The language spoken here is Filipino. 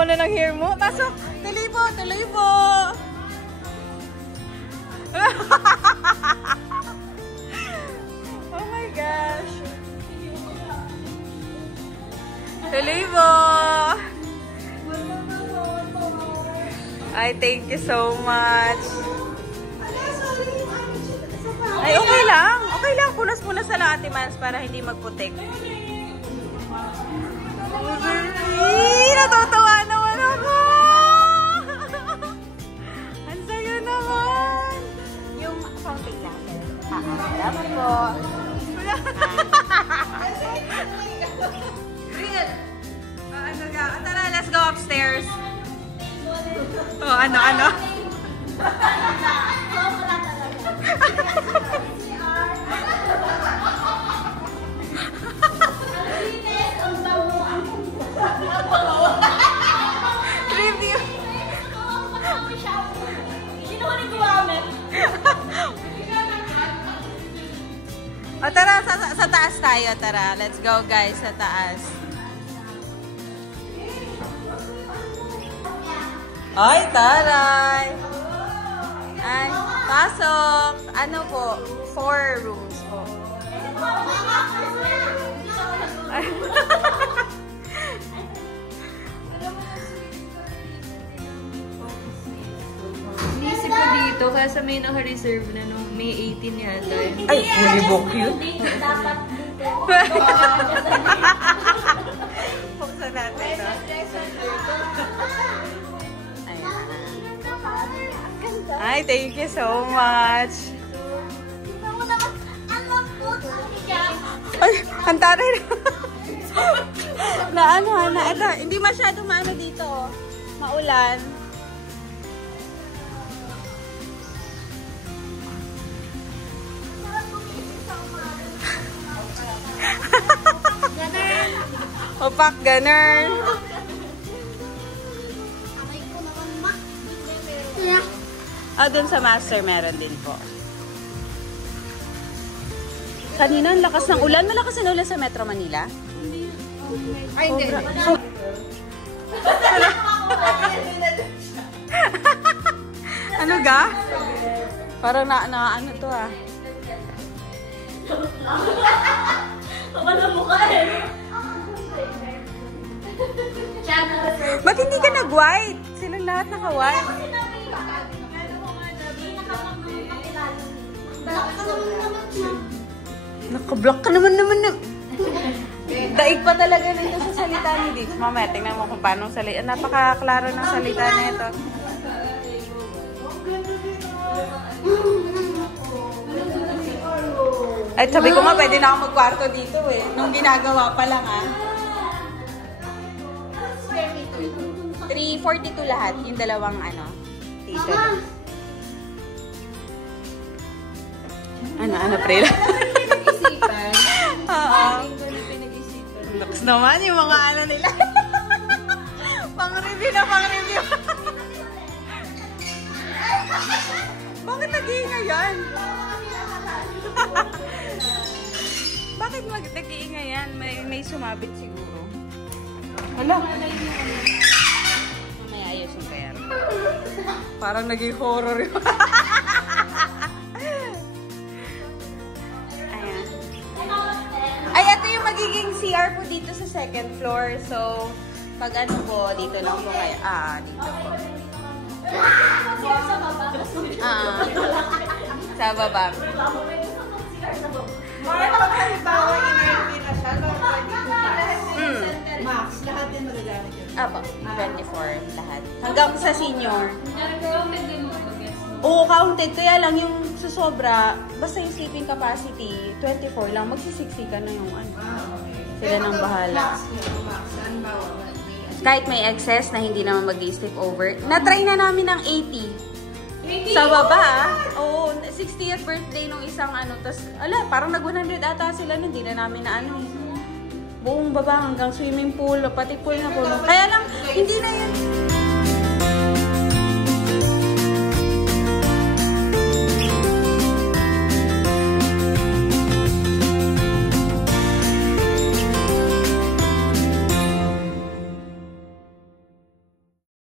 haba na ng hair mo. Pasok! Tuloy po! Tuloy po! Oh my gosh! Tuloy po! Ay, thank you so much! Ay, okay lang. Okay lang. Punas-punas na lang, Ate Mans, para hindi magputik. Natutuwa naman ako! Ang sayo naman! Yung fountain natin. Salamat po. Tara, let's go upstairs. Oh, ano? Review. Sino ko rin gumamit? O tara, sa taas tayo. Tara, let's go guys, sa taas. Ay, taray! Ay, pasok! Ano po? 4 rooms po. Ay. Inisip ko dito, kasi may naka-reserve na nung May 18 yata. Ay, fully book yun. Dapat dito. Buksan natin ito. Ay, thank you so much. Ay, ang taray na ano, ito, hindi masyadong maano dito. Maulan. Opak, ganun. Doon sa master meron din po. Kanina, ang lakas ng ulan. Malakas ang ulan sa Metro Manila? Ay, hindi. Ano ga? Parang ano to ah. Wala mukha eh. Ba't hindi ka nag-white? Silang lahat naka-white. Naka-block ka naman na. Daig pa talaga nito sa salita ni Dix. Mamaya, tingnan mo kung paano salita. Napaka-klaro ng salita na ito. Ay, sabi ko nga, pwede na ako magkwarto dito eh. Nung ginagawa pa lang ah. 342 lahat. Yung dalawang ano, tito. Ano, pre? Pinag-isipan. Oo. Pinag-isipan. Looks naman yung mga ano nila. Pang-review na pang-review. Bakit nag-iingay yan? Bakit nag-iingay yan? May sumabit siguro. Hala. May ayos yung pera. Parang naging horror yun. Ay, ito yung magiging CR po dito sa second floor. So, pag ano po, dito lang po kayo. Dito po. Sa baba. Pag halimbawa, in-RP na siya, max, lahat din magagamit yun. Apo, 24 lahat. Hanggang sa senior. Counted din mo pag-guess mo. Oo, counted. Kaya lang yung sa sobra, basta yung sleeping capacity, 24 lang. Magsi-60 ka na yung ano. Sila nang bahala. Max, halimbawa, Kahit may excess na hindi naman mag-sleep over. Na-try na namin ng 80. Sa baba, oo, 60th birthday nung isang ano. Tapos, parang nag-100 ata sila nun. Hindi na namin na ano. Buong baba hanggang swimming pool, pati pool na puno. Kaya lang, hindi na yun.